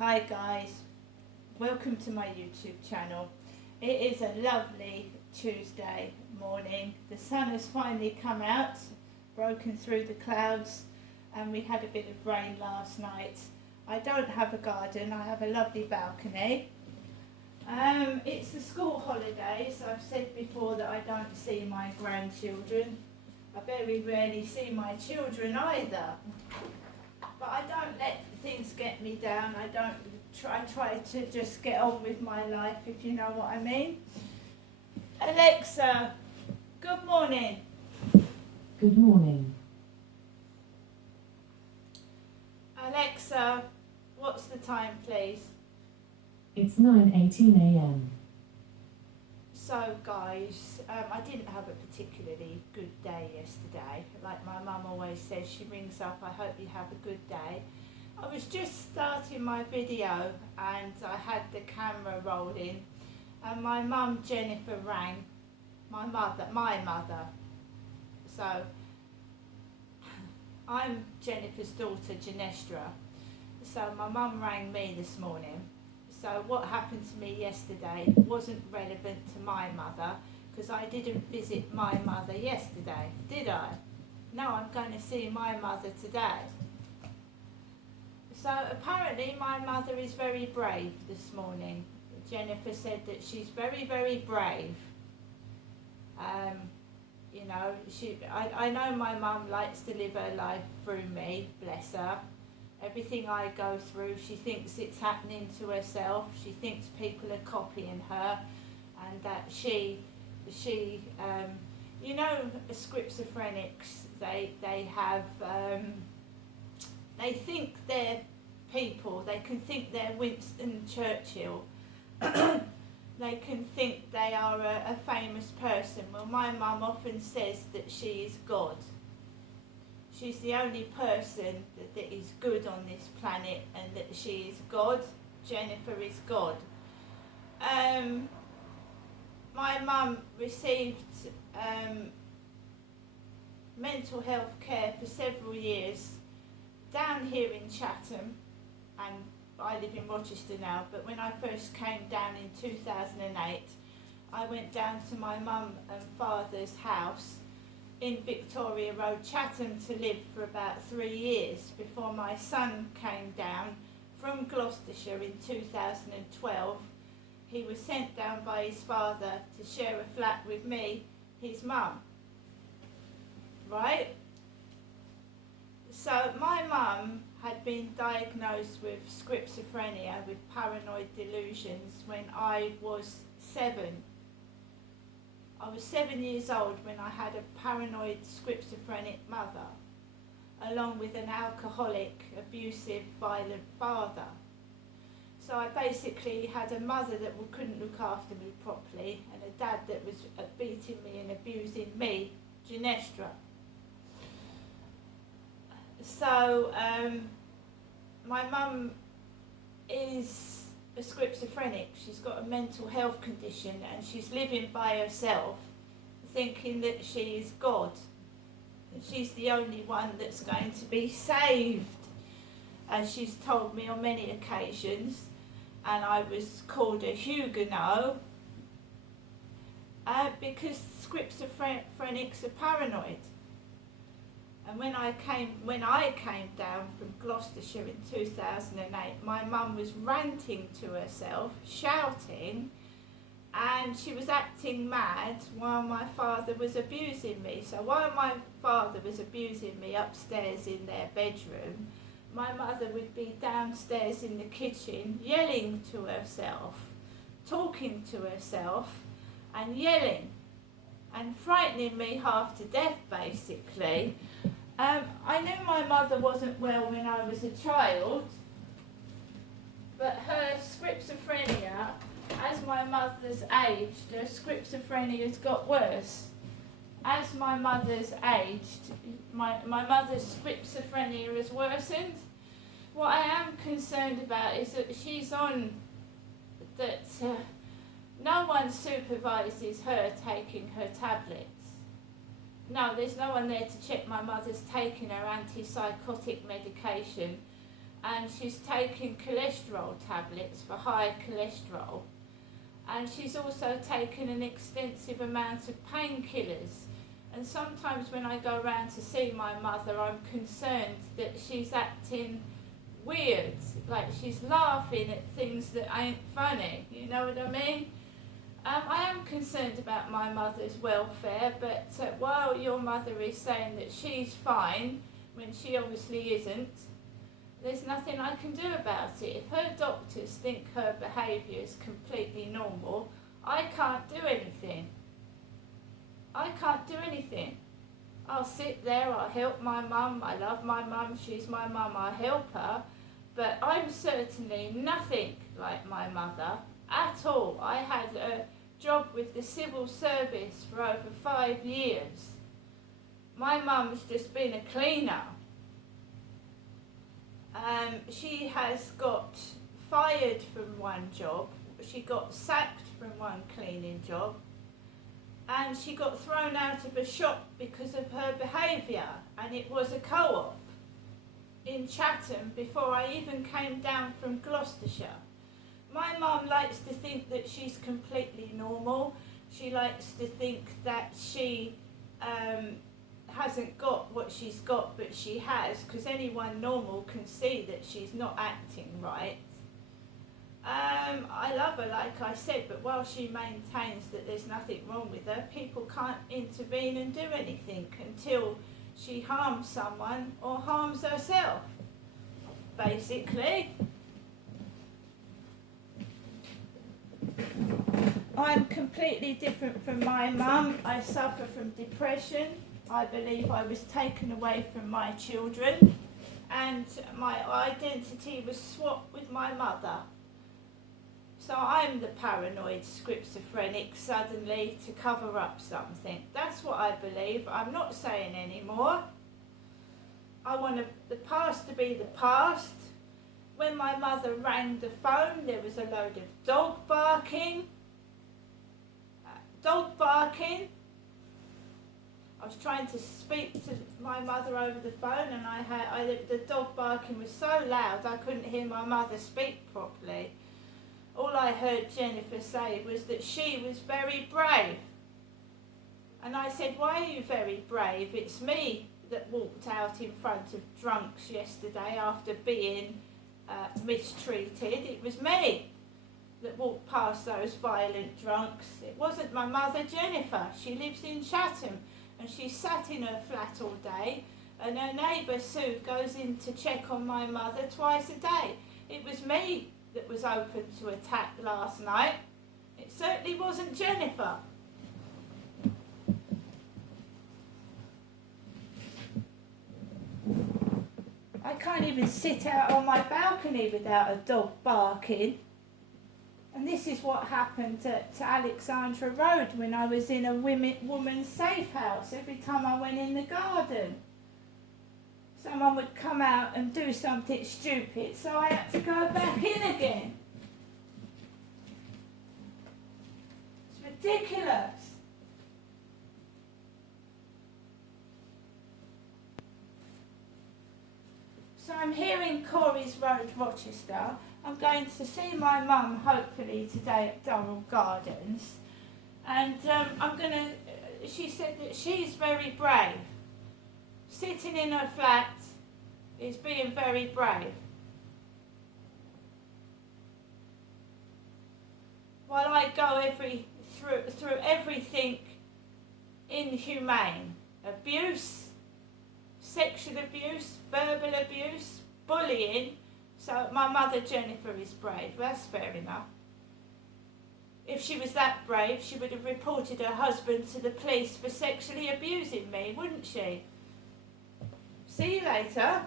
Hi guys, welcome to my YouTube channel. It is a lovely Tuesday morning. The sun has finally come out, broken through the clouds, and we had a bit of rain last night. I don't have a garden, I have a lovely balcony. It's the school holidays. I've said before that I don't see my grandchildren. I very rarely see my children either. But I don't let things get me down. I try to just get on with my life, if you know what I mean. Alexa, good morning. Good morning. Alexa, what's the time, please? It's 9:18 a.m. So guys, I didn't have a particularly good day yesterday. Like my mum always says, she rings up, I hope you have a good day. I was just starting my video and I had the camera rolling and my mum Jennifer rang, my mother. So I'm Jennifer's daughter Genestra. So my mum rang me this morning. So what happened to me yesterday wasn't relevant to my mother because I didn't visit my mother yesterday, did I? No, I'm going to see my mother today. So apparently my mother is very brave this morning. Jennifer said that she's very, very brave. I know my mum likes to live her life through me, bless her. Everything I go through, she thinks it's happening to herself. She thinks people are copying her, and that schizophrenics, they think they're people. They can think they're Winston Churchill. They can think they are a famous person. Well, my mum often says that she is God. She's the only person that is good on this planet, and that she is God. Jennifer is God. My mum received mental health care for several years down here in Chatham, and I live in Rochester now, but when I first came down in 2008, I went down to my mum and father's house in Victoria Road, Chatham, to live for about 3 years before my son came down from Gloucestershire in 2012. He was sent down by his father to share a flat with me, his mum. Right? So my mum had been diagnosed with schizophrenia, with paranoid delusions, when I was 7. I was 7 years old when I had a paranoid schizophrenic mother, along with an alcoholic, abusive, violent father. So I basically had a mother that couldn't look after me properly, and a dad that was beating me and abusing me, Genestra. So my mum is a schizophrenic. She's got a mental health condition, and she's living by herself, thinking that she is God, and she's the only one that's going to be saved, as she's told me on many occasions. And I was called a Huguenot because schizophrenics are paranoid. And when I came down from Gloucestershire in 2008, my mum was ranting to herself, shouting, and she was acting mad while my father was abusing me. So while my father was abusing me upstairs in their bedroom, my mother would be downstairs in the kitchen yelling to herself, talking to herself and yelling and frightening me half to death, basically. I knew my mother wasn't well when I was a child, but her schizophrenia, as my mother's aged, her schizophrenia has got worse. As my mother's aged, my mother's schizophrenia has worsened. What I am concerned about is that she's on that no one supervises her taking her tablets. No, there's no one there to check my mother's taking her antipsychotic medication and she's taking cholesterol tablets for high cholesterol, and she's also taken an extensive amount of painkillers. And sometimes when I go around to see my mother, I'm concerned that she's acting weird, like she's laughing at things that ain't funny, you know what I mean? I am concerned about my mother's welfare, but while your mother is saying that she's fine, when she obviously isn't, there's nothing I can do about it. If her doctors think her behaviour is completely normal, I can't do anything. I can't do anything. I'll sit there, I'll help my mum, I love my mum, she's my mum, I'll help her, but I'm certainly nothing like my mother at all. I had a job with the civil service for over 5 years. My mum's just been a cleaner. She has got fired from one job, she got sacked from one cleaning job, and she got thrown out of a shop because of her behaviour, and it was a co-op in Chatham before I even came down from Gloucestershire. My mum likes to think that she's completely normal. She likes to think that she hasn't got what she's got, but she has, because anyone normal can see that she's not acting right. I love her, like I said, but while she maintains that there's nothing wrong with her, people can't intervene and do anything until she harms someone or harms herself, basically. I'm completely different from my mum. I suffer from depression. I believe I was taken away from my children, and my identity was swapped with my mother. So I'm the paranoid schizophrenic suddenly to cover up something. That's what I believe. I'm not saying anymore. I want the past to be the past. When my mother rang the phone, there was a load of dog barking. I was trying to speak to my mother over the phone, and the dog barking was so loud I couldn't hear my mother speak properly. All I heard Jennifer say was that she was very brave. And I said, why are you very brave? It's me that walked out in front of drunks yesterday after being mistreated. It was me that walked past those violent drunks. It wasn't my mother, Jennifer. She lives in Chatham, and she sat in her flat all day, and her neighbour Sue goes in to check on my mother twice a day. It was me that was open to attack last night. It certainly wasn't Jennifer. I can't even sit out on my balcony without a dog barking. And this is what happened to Alexandra Road when I was in a woman's safe house. Every time I went in the garden, someone would come out and do something stupid, so I had to go back in again. It's ridiculous. So I'm here in Corey's Road, Rochester. I'm going to see my mum hopefully today at Durrell Gardens, and she said that she's very brave. Sitting in her flat is being very brave. While I go through everything inhumane, abuse, sexual abuse, verbal abuse, bullying. So my mother Jennifer is brave. That's fair enough. If she was that brave, she would have reported her husband to the police for sexually abusing me, wouldn't she? See you later.